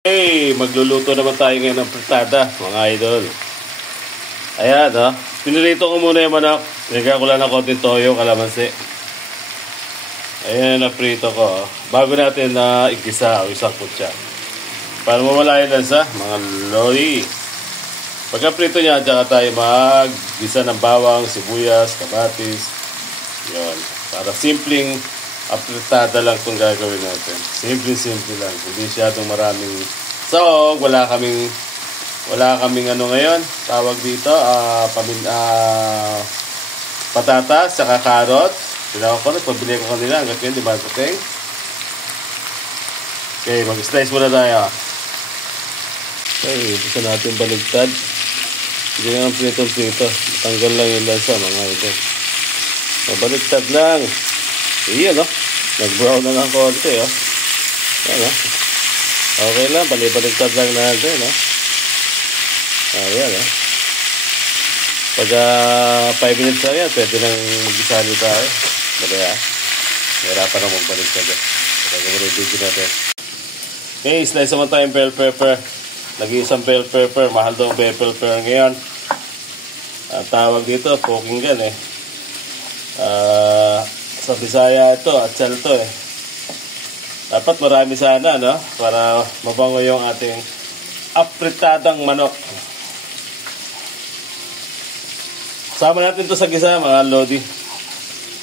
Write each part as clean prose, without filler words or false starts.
Hey, magluluto naman tayo ngayon ng fritada, mga idol. Ayan, ha. Pinilito ko muna yung manok. Nilagyan ko lang ng konting toyo, kalamansi. Ayan, naprito ko. Bago natin na igisa o isang kutsa. Para mawala yung lansa, mga lodi. Pagka prito niya, tsaka tayo mag-gisa ng bawang, sibuyas, kamatis. Yun. Para simpleng fritada lang itong gagawin natin. Simple lang. Hindi siyadong maraming sahog. Wala kaming ano ngayon. Tawag dito, patatas, saka carrot. Tinawag ko na, pabili ko kanila. Hanggang yun, di ba? Okay, mag-slice muna tayo. Okay, gusto natin baligtad. Hindi naman prito. Tanggal lang yung lansa, mga ito. Baligtad lang. Iyan, no? Nag-brown na ng konti, oh. Ayan, oh. Okay lang, balibaligtad lang natin, no? Ayan, oh. Pag 5 minutes na yan, pwede nang mag-isali tayo. Dali, ha? Hirapan na magbaligtad, eh. Pagkakamari yung video natin. Okay, slice naman tayong bell pepper. Nag-iisang bell pepper. Mahal daw bell pepper ngayon. Ang tawag dito, poking gun, eh. Sa Bisaya ito, atsal ito eh. Dapat marami sana, no? Para mabango yung ating apritadang manok. Sama natin ito sa gisa, mga lodi.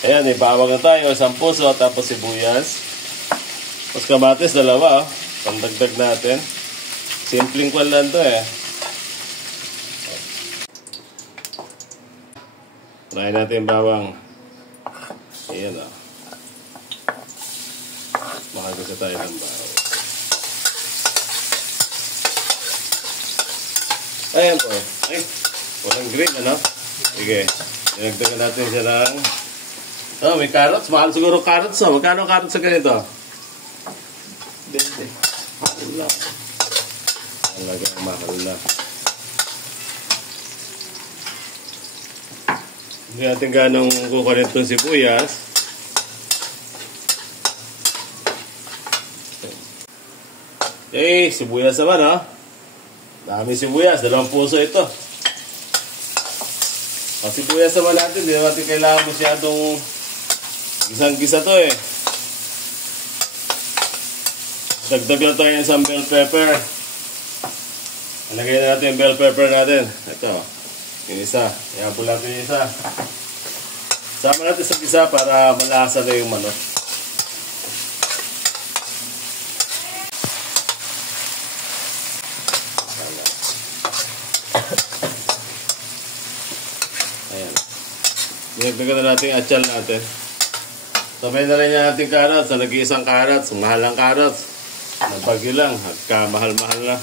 Ayan, bawang na tayo, 1 puso, tapos sibuyas. Tapos kamatis, 2, oh. Pandagdag natin. Simpleng kwan lang ito eh. Try natin yung bawang. Ayan, o. Makagasa tayo ng bawang. Ayan po. Ay, walang green, ano? Sige. Dinagdagan natin siya ng... Oh, may carrots. Mahal siguro carrots, oh. Magkano carrots sa ganito? 20. Mahal na. Talagang mahal na. Hindi natin ganong kukulit itong sibuyas. Okay, sibuyas naman, ha? Dami sibuyas, 2 puso ito. Ang sibuyas naman natin, hindi natin kailangan masyadong gisang-gisa to eh. Dagdag lang tayo ng bell pepper. Alagay na natin yung bell pepper natin. Ito, yung isa. Ihabol natin yung isa. Sama natin sa gisa para malasa na yung manok. Ayan. Dinagdagan na natin yung atsal natin. Sabay na rin yung ating carrots. Nag-iisang carrots. Mahal ang carrots. Nagpagyo lang. Mahal-mahal na.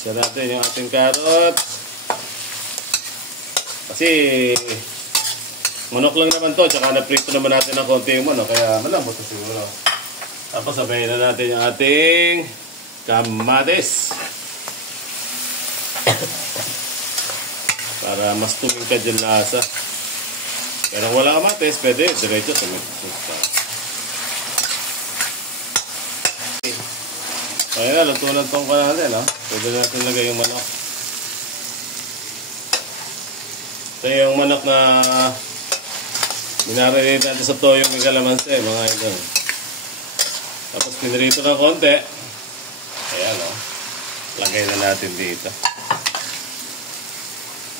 Isa natin yung ating carrots. Kasi manok lang naman to, tsaka naprito naman natin ng konti yung manok, kaya malambot na siguro. Tapos sabayin na natin yung ating kamatis. Para mas tumingkad yung lasa. Pero wala kamatis, pwede diretso tumingkad. Ayan, luto-lutong ko natin, no? Pwede natin lagay yung manok. Ito yung manok na minarinate natin sa toyo ng kalamansi, mga idol. Tapos pinirito ng konti. Ayan, no? Lagay na natin dito.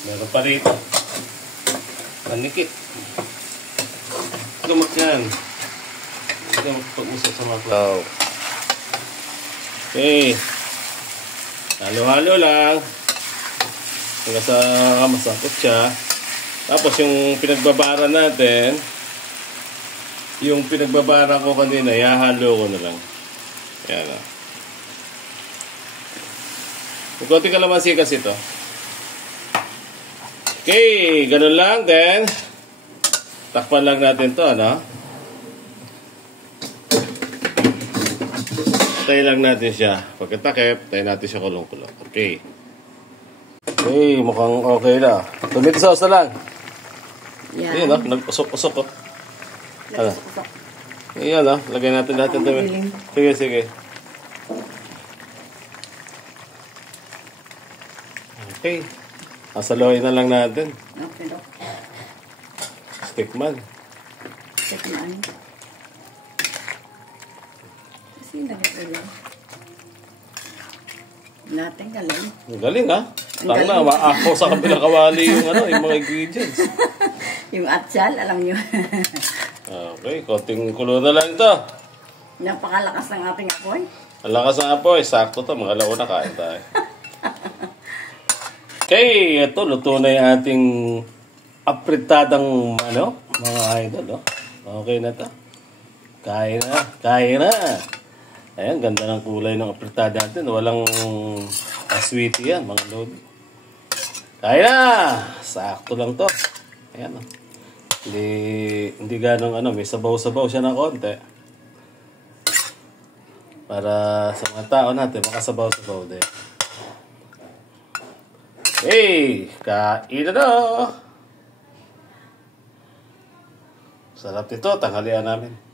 Meron pa rito. Manikit. Gamak yan. Gamak pag-usap sa mga klaw. Okay. Halo-halo lang. Hanggang sa masakot siya. Tapos yung pinagbabara natin, yung pinagbabara ko kanina, ihahalo ko na lang. Ayan o. May konti kalamansi kasi ito. Okay, ganun lang. Then, takpan lang natin to, ano? Tayo lang natin siya. Pagkatakip, tayo natin siya kulong-kulong. Okay. Okay, mukhang okay na. Tomato sauce na lang. Yan. Ayan, oh, nag-usok-usok, oh. Ano? Usok-usok. Ayan, oh. Lagay natin natin ito. madilim. Sige, sige. Okay. Sasaluhin na lang natin. Okay, Dok. Stickman. Tikman. Kasi lagay ko lang. Natin galing. Ang galing, ha? Ang Tama, galing. maako sa kabilang kawali yung, yung mga ingredients. Yung atsal, alam nyo. Okay, konting kulo na lang ito. Napakalakas ng ating apoy. Ang lakas ng apoy, sakto to, mga alauna kain tayo. Okay, ito, luto na yung ating apritadang, mga idol, oh. Okay na to. Kain na, kain na. Ayan, ganda ng kulay ng apritada natin. Walang sweetie yan, mga lodi. Kain na! Sakto lang to. Ayan, oh. Hindi ganong may sabaw-sabaw siya ng konti. Para sa mga tao natin, makasabaw-sabaw din. Hey! Kain na na! Sarap nito, tanghalian namin.